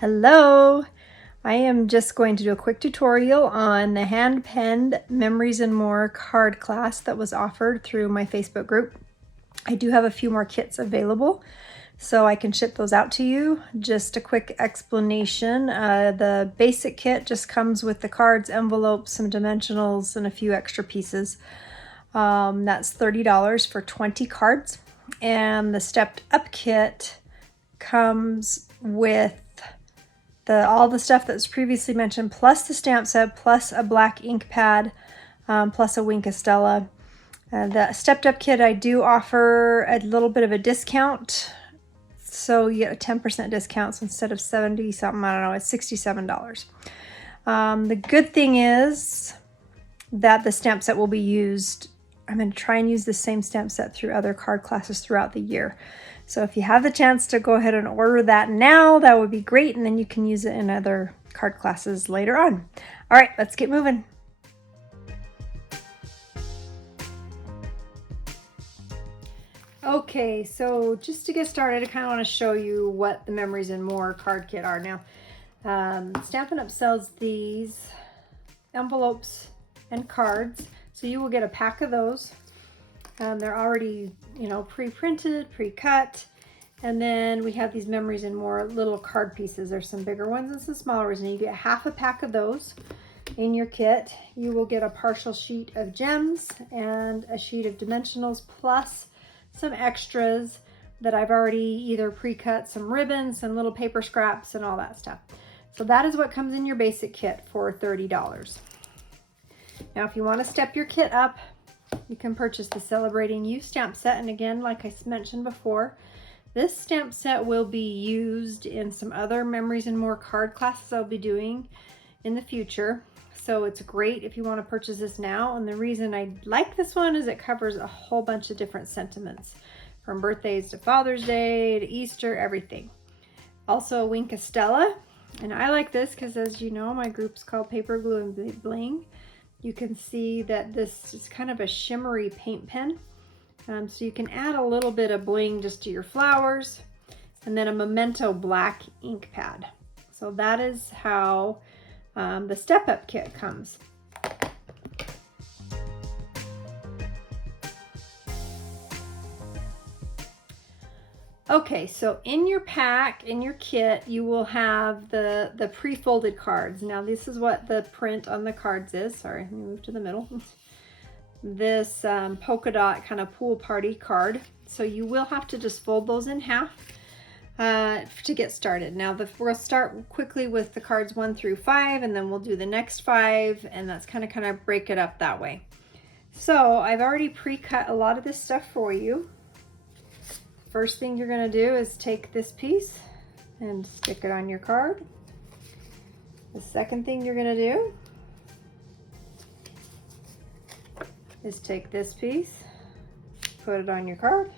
Hello! I am just going to do a quick tutorial on the hand-penned Memories and More card class that was offered through my Facebook group. I do have a few more kits available, so I can ship those out to you. Just a quick explanation. The basic kit just comes with the cards, envelopes, some dimensionals, and a few extra pieces. That's $30 for 20 cards. And the stepped up kit comes with all the stuff that's previously mentioned, plus the stamp set, plus a black ink pad, plus a Wink of Stella. The stepped up kit, I do offer a little bit of a discount. So you get a 10% discount. So instead of 70 something, I don't know, it's $67. The good thing is that the stamp set will be used. I'm going to try and use the same stamp set through other card classes throughout the year. So if you have the chance to go ahead and order that now, that would be great. And then you can use it in other card classes later on. All right, let's get moving. Okay, so just to get started, I kind of want to show you what the Memories and More card kit are. Now, Stampin' Up sells these envelopes and cards. So you will get a pack of those. They're already, pre-printed, pre-cut. And then we have these Memories and More little card pieces. There's some bigger ones and some smaller ones. And you get half a pack of those in your kit. You will get a partial sheet of gems and a sheet of dimensionals, plus some extras that I've already either pre-cut, some ribbons, some little paper scraps, and all that stuff. So that is what comes in your basic kit for $30. Now, if you want to step your kit up, you can purchase the Celebrating You stamp set. And again, like I mentioned before, this stamp set will be used in some other Memories and More card classes I'll be doing in the future. So it's great if you want to purchase this now. And the reason I like this one is it covers a whole bunch of different sentiments, from birthdays to Father's Day to Easter, everything. Also, Wink of Stella. And I like this because, as you know, my group's called Paper, Glue, and Bling. You can see that this is kind of a shimmery paint pen. So you can add a little bit of bling just to your flowers, and then a Memento black ink pad. So that is how the Step Up kit comes. Okay, so in your pack, in your kit, you will have the pre-folded cards. Now this is what the print on the cards is. Sorry, let me move to the middle. This polka dot kind of pool party card. So you will have to just fold those in half to get started. Now we'll start quickly with the cards 1 through 5, and then we'll do the next 5, and that's kind of break it up that way. So I've already pre-cut a lot of this stuff for you. First thing you're going to do is take this piece and stick it on your card. The second thing you're going to do is take this piece, put it on your card.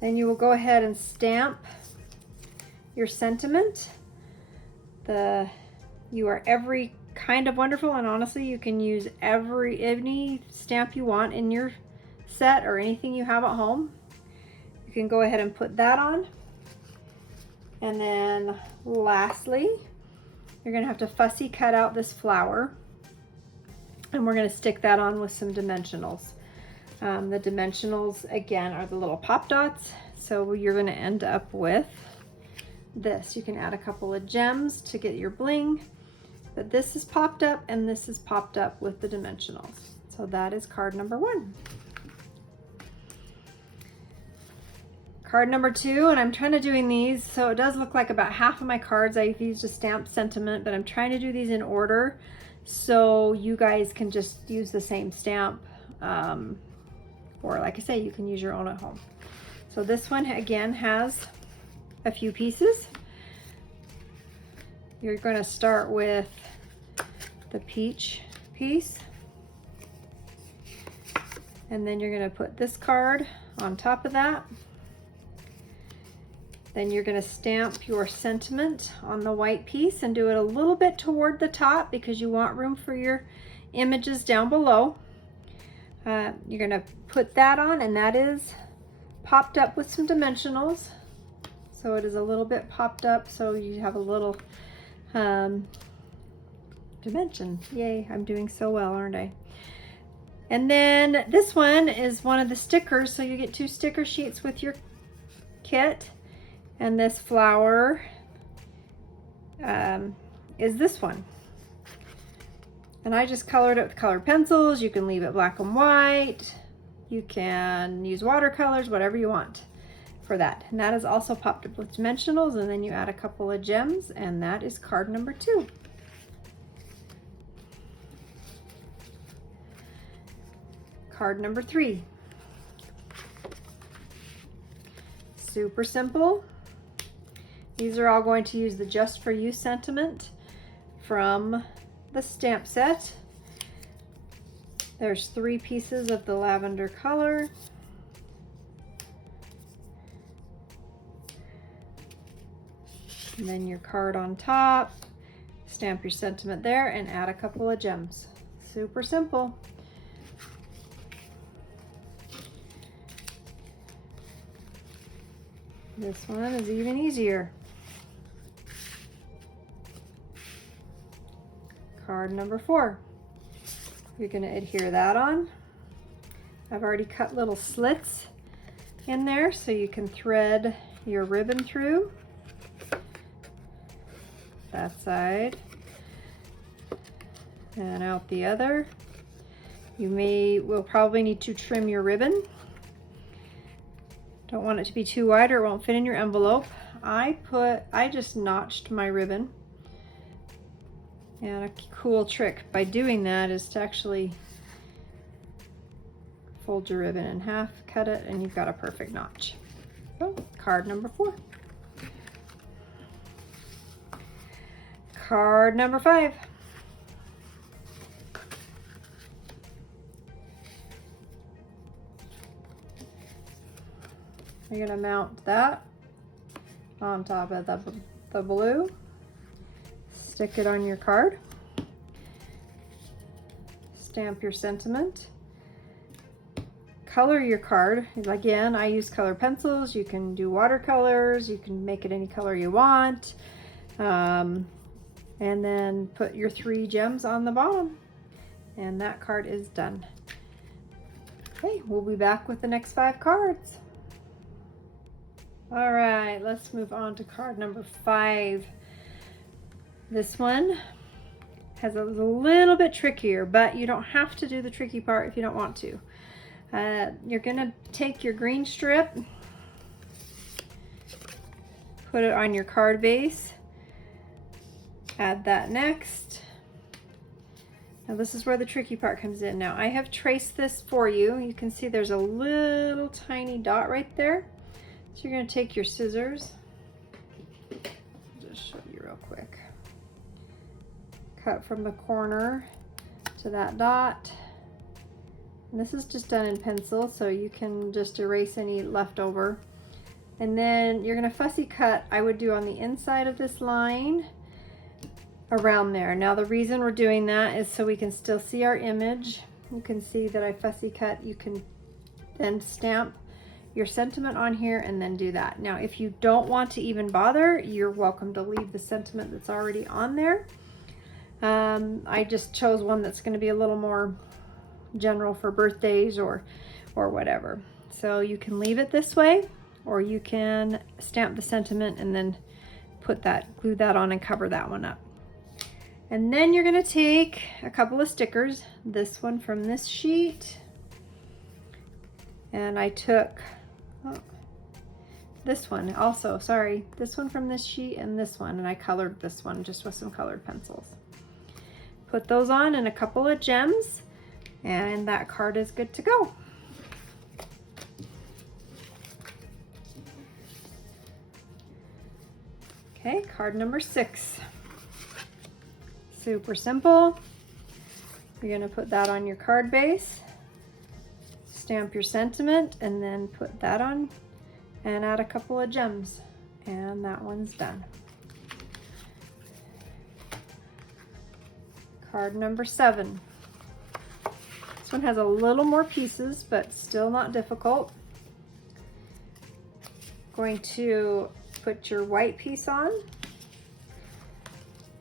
Then you will go ahead and stamp your sentiment. You are every kind of wonderful, and honestly, you can use any stamp you want in your set or anything you have at home. You can go ahead and put that on. And then lastly, you're going to have to fussy cut out this flower, and we're going to stick that on with some dimensionals. The dimensionals, again, are the little pop dots. So you're going to end up with this. You can add a couple of gems to get your bling, but this is popped up and this is popped up with the dimensionals. So that is card number 1. Card number 2, and I'm trying to doing these, so it does look like about half of my cards I've used a stamped sentiment, but I'm trying to do these in order so you guys can just use the same stamp, or like I say, you can use your own at home. So this one again has a few pieces. You're going to start with the peach piece, and then you're going to put this card on top of that. Then you're going to stamp your sentiment on the white piece and do it a little bit toward the top because you want room for your images down below. You're going to put that on, and that is popped up with some dimensionals. So it is a little bit popped up, so you have a little dimension. Yay, I'm doing so well, aren't I? And then this one is one of the stickers, so you get 2 sticker sheets with your kit. And this flower is this one. And I just colored it with colored pencils. You can leave it black and white. You can use watercolors, whatever you want for that. And that is also popped up with dimensionals, and then you add a couple of gems, and that is card number 2. Card number 3. Super simple. These are all going to use the Just For You sentiment from the stamp set. There's 3 pieces of the lavender color. And then your card on top. Stamp your sentiment there and add a couple of gems. Super simple. This one is even easier. Card number 4. You're going to adhere that on. I've already cut little slits in there so you can thread your ribbon through that side and out the other. You will probably need to trim your ribbon. Don't want it to be too wide or it won't fit in your envelope. I just notched my ribbon. And a cool trick by doing that is to actually fold your ribbon in half, cut it, and you've got a perfect notch. So, card number 4. Card number 5. You're going to mount that on top of the blue. Stick it on your card. Stamp your sentiment. Color your card. Again, I use colored pencils. You can do watercolors. You can make it any color you want. And then put your 3 gems on the bottom. And that card is done. Okay, we'll be back with the next 5 cards. All right, let's move on to card number 5. This one has a little bit trickier, but you don't have to do the tricky part if you don't want to. You're gonna take your green strip, put it on your card base, add that next. Now this is where the tricky part comes in. Now I have traced this for you. You can see there's a little tiny dot right there. So you're gonna take your scissors, just show you real quick. Cut from the corner to that dot. And this is just done in pencil, so you can just erase any leftover. And then you're gonna fussy cut, I would do on the inside of this line around there. Now the reason we're doing that is so we can still see our image. You can see that I fussy cut. You can then stamp your sentiment on here and then do that. Now if you don't want to even bother, you're welcome to leave the sentiment that's already on there. I just chose one that's going to be a little more general for birthdays or whatever. So you can leave it this way, or you can stamp the sentiment and then glue that on and cover that one up. And then you're going to take a couple of stickers, this one from this sheet, and I took this one also, sorry, this one from this sheet and this one, and I colored this one just with some colored pencils. Put those on and a couple of gems, and that card is good to go. Okay, card number 6. Super simple. You're gonna put that on your card base, stamp your sentiment, and then put that on and add a couple of gems, and that one's done. Card number 7. This one has a little more pieces, but still not difficult. Going to put your white piece on,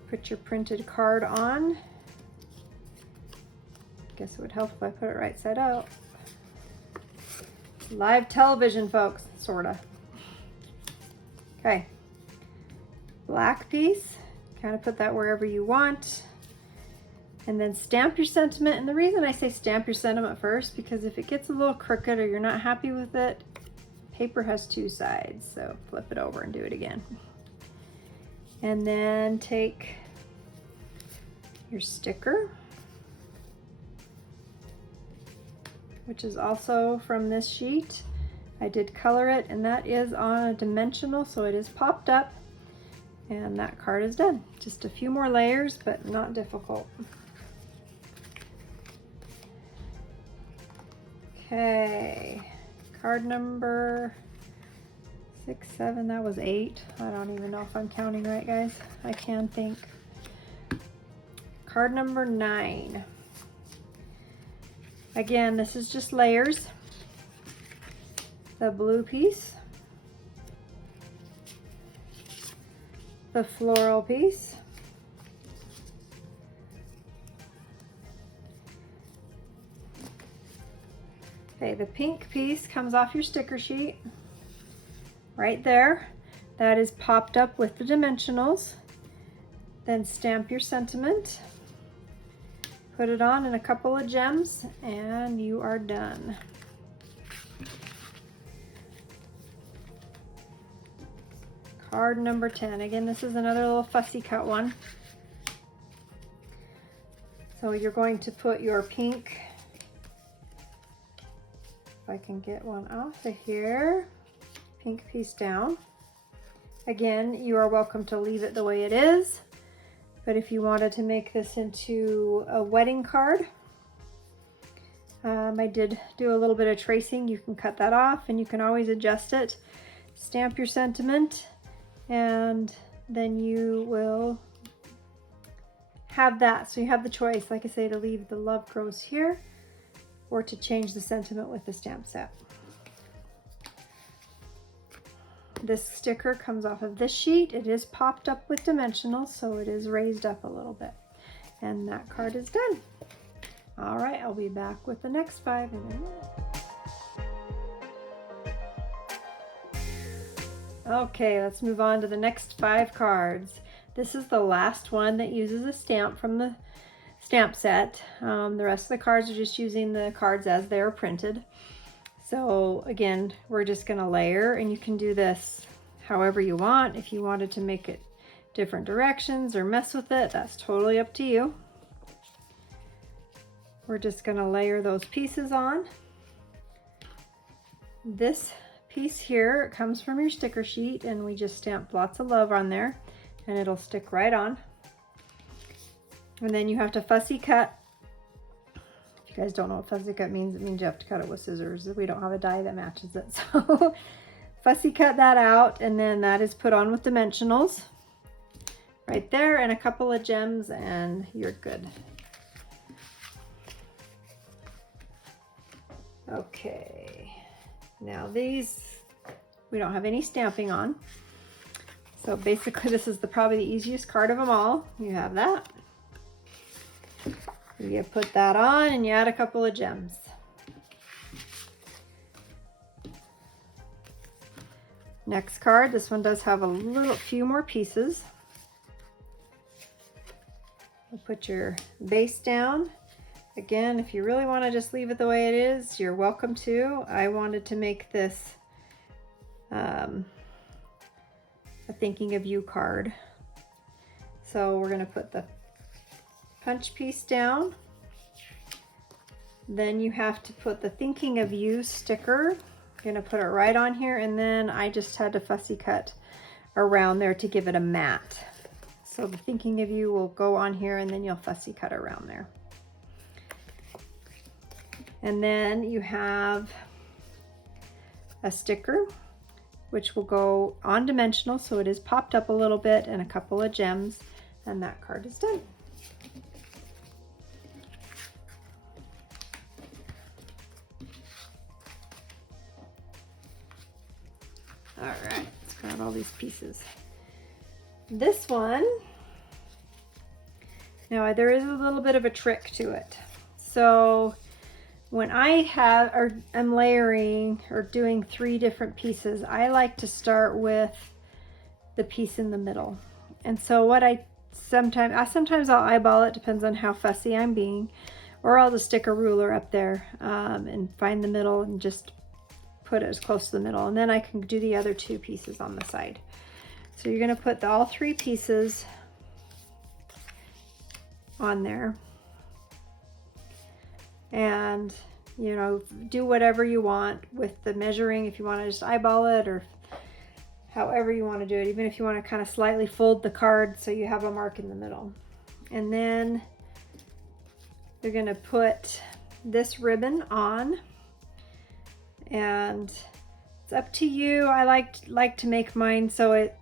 put your printed card on. Guess it would help if I put it right side out. Live television, folks, sorta. Okay, black piece, kind of put that wherever you want. And then stamp your sentiment. And the reason I say stamp your sentiment first, because if it gets a little crooked or you're not happy with it, paper has two sides, so flip it over and do it again. And then take your sticker, which is also from this sheet. I did color it, and that is on a dimensional, so it is popped up, and that card is done. Just a few more layers, but not difficult. Okay, card number 6, 7, that was 8. I don't even know if I'm counting right, guys. I can think. Card number 9. Again, this is just layers. The blue piece, the floral piece, okay, the pink piece comes off your sticker sheet right there. That is popped up with the dimensionals. Then stamp your sentiment, put it on in a couple of gems, and you are done. Card number 10. Again, this is another little fussy cut one. So you're going to put your pink, if I can get one off of here, pink piece down. Again, you are welcome to leave it the way it is, but if you wanted to make this into a wedding card, I did do a little bit of tracing. You can cut that off and you can always adjust it. Stamp your sentiment, and then you will have that. So you have the choice, like I say, to leave the love grows here or to change the sentiment with the stamp set. This sticker comes off of this sheet. It is popped up with dimensionals, so it is raised up a little bit. And that card is done. All right, I'll be back with the next 5 in a minute. Okay, let's move on to the next 5 cards. This is the last one that uses a stamp from the stamp set. The rest of the cards are just using the cards as they are printed. So again, we're just gonna layer, and you can do this however you want. If you wanted to make it different directions or mess with it, that's totally up to you. We're just gonna layer those pieces on. This piece here comes from your sticker sheet, and we just stamped lots of love on there, and it'll stick right on. And then you have to fussy cut. If you guys don't know what fussy cut means, it means you have to cut it with scissors. We don't have a die that matches it, so fussy cut that out, and then that is put on with dimensionals right there, and a couple of gems, and you're good. Okay, now these we don't have any stamping on, so basically this is probably the easiest card of them all. You have that, you put that on, and you add a couple of gems. Next card, this one does have a few more pieces. You put your base down. Again, if you really want to just leave it the way it is, you're welcome to. I wanted to make this a thinking of you card. So we're going to put the punch piece down. Then you have to put the thinking of you sticker. I'm going to put it right on here, and then I just had to fussy cut around there to give it a mat. So the thinking of you will go on here, and then you'll fussy cut around there. And then you have a sticker, which will go on dimensional, so it is popped up a little bit, and a couple of gems, and that card is done. All right, let's Got all these pieces. This one, now there is a little bit of a trick to it. So when I am layering or doing 3 different pieces, I like to start with the piece in the middle. And so what sometimes I'll eyeball it, depends on how fussy I'm being, or I'll just stick a ruler up there and find the middle and just put it as close to the middle, and then I can do the other 2 pieces on the side. So you're going to put all 3 pieces on there, and you know, do whatever you want with the measuring, if you want to just eyeball it or however you want to do it, even if you want to kind of slightly fold the card so you have a mark in the middle. And then you're going to put this ribbon on, and it's up to you. I like to make mine so it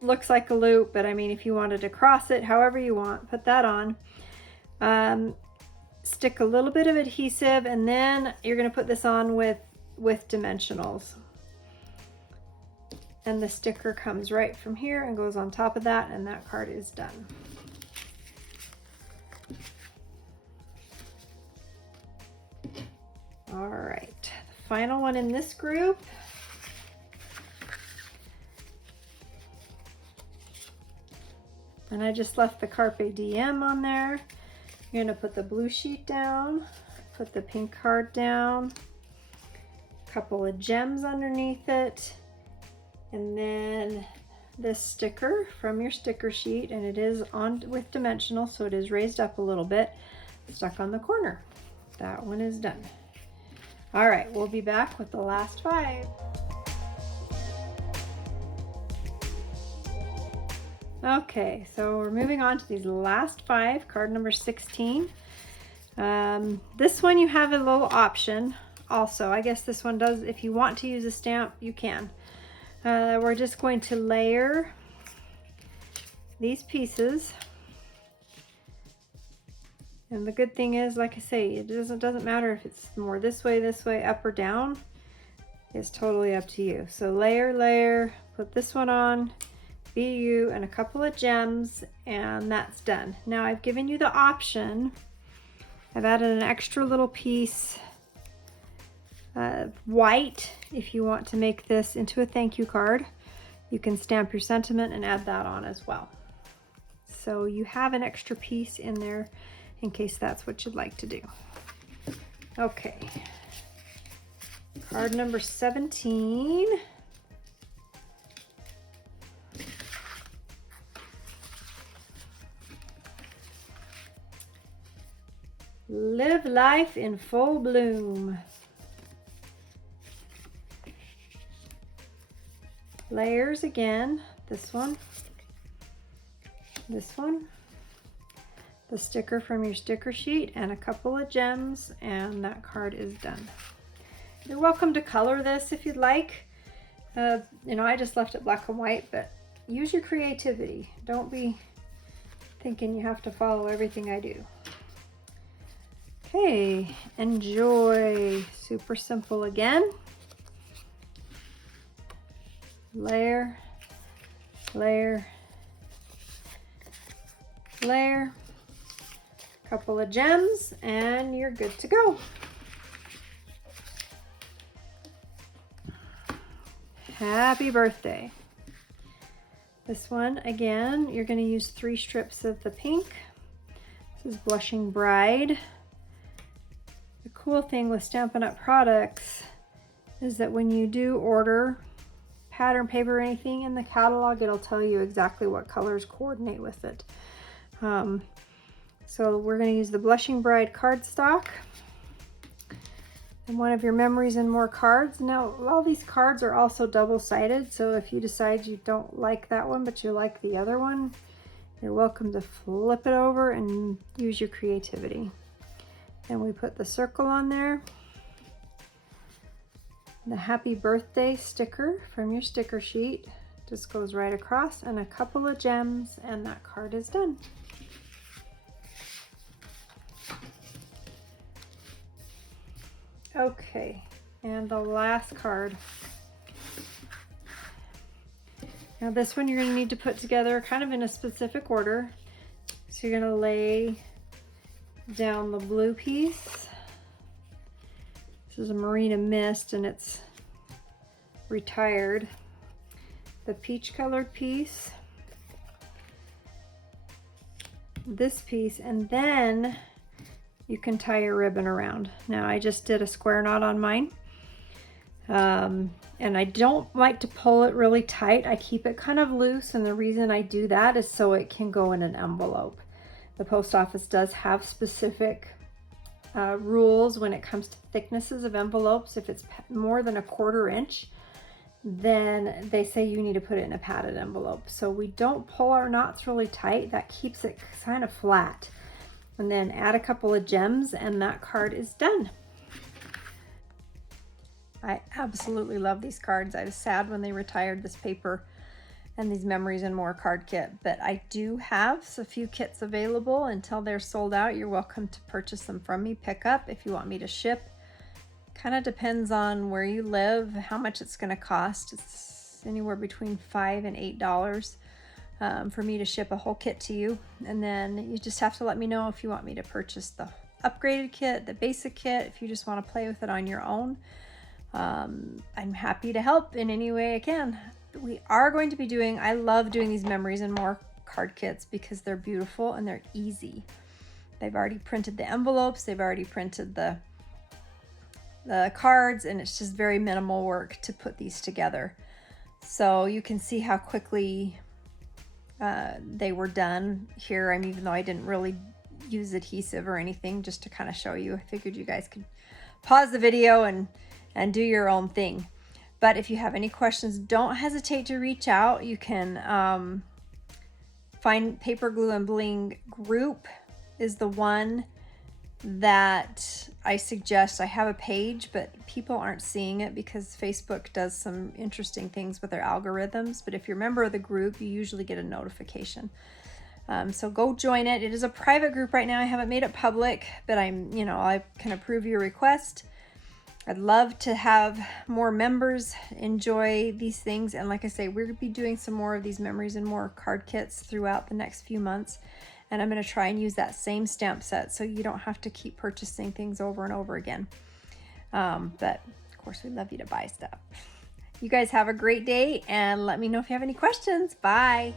looks like a loop, but I mean, if you wanted to cross it however you want, put that on. Stick a little bit of adhesive, and then you're going to put this on with dimensionals, and the sticker comes right from here and goes on top of that, and that card is done. All right, the final one in this group. And I just left the Carpe Diem on there. You're gonna put the blue sheet down, put the pink card down, a couple of gems underneath it, and then this sticker from your sticker sheet, and it is on with dimensional, so it is raised up a little bit, stuck on the corner. That one is done. All right, we'll be back with the last 5. Okay, so we're moving on to these last 5, card number 16. This one you have a little option also. I guess this one does, if you want to use a stamp, you can. We're just going to layer these pieces. And the good thing is, like I say, it doesn't matter if it's more this way, up or down. It's totally up to you. So layer, put this one on, BU, and a couple of gems, and that's done. Now I've given you the option. I've added an extra little piece of white. If you want to make this into a thank you card, you can stamp your sentiment and add that on as well. So you have an extra piece in there in case that's what you'd like to do. Okay, card number 17. Live life in full bloom. Layers again, this one, the sticker from your sticker sheet, and a couple of gems, and that card is done. You're welcome to color this if you'd like. You know, I just left it black and white, but use your creativity. Don't be thinking you have to follow everything I do. Okay, enjoy. Super simple again. Layer, layer, layer, couple of gems, and you're good to go. Happy birthday. This one, again, you're going to use 3 strips of the pink. This is Blushing Bride. The cool thing with Stampin' Up! Products is that when you do order pattern paper or anything in the catalog, it'll tell you exactly what colors coordinate with it. So we're going to use the Blushing Bride cardstock and one of your Memories and More cards. Now, all these cards are also double-sided, so if you decide you don't like that one but you like the other one, you're welcome to flip it over and use your creativity. And we put the circle on there, the happy birthday sticker from your sticker sheet just goes right across, and a couple of gems, and that card is done. Okay, and the last card. Now this one you're going to need to put together kind of in a specific order. So you're going to lay down the blue piece. This is a Marina Mist and it's retired. The peach colored piece, this piece, and then you can tie your ribbon around. Now I just did a square knot on mine. And I don't like to pull it really tight. I keep it kind of loose, and the reason I do that is so it can go in an envelope. The post office does have specific rules when it comes to thicknesses of envelopes. If it's more than 1/4 inch, then they say you need to put it in a padded envelope. So we don't pull our knots really tight. That keeps it kind of flat. And then add a couple of gems and that card is done. I absolutely love these cards. I was sad when they retired this paper and these Memories and More card kit, but I do have a few kits available. Until they're sold out, you're welcome to purchase them from me, pick up if you want me to ship. Kind of depends on where you live, how much it's going to cost. It's anywhere between $5 and $8 for me to ship a whole kit to you. And then you just have to let me know if you want me to purchase the upgraded kit, the basic kit, if you just want to play with it on your own. I'm happy to help in any way I can. We are going to be doing, I love doing these Memories and More card kits because they're beautiful and they're easy. They've already printed the envelopes, they've already printed the cards, and it's just very minimal work to put these together. So you can see how quickly they were done here. I mean, even though I didn't really use adhesive or anything, just to kind of show you, I figured you guys could pause the video and do your own thing. But if you have any questions, don't hesitate to reach out. You can find Paper Glue and Bling group is the one that I suggest. I have a page, but people aren't seeing it because Facebook does some interesting things with their algorithms. But if you're a member of the group, you usually get a notification. So go join it. It is a private group right now. I haven't made it public, but I can approve your request. I'd love to have more members enjoy these things. And like I say, we're going to be doing some more of these Memories and More card kits throughout the next few months. And I'm going to try and use that same stamp set so you don't have to keep purchasing things over and over again. But of course, we love you to buy stuff. You guys have a great day and let me know if you have any questions. Bye.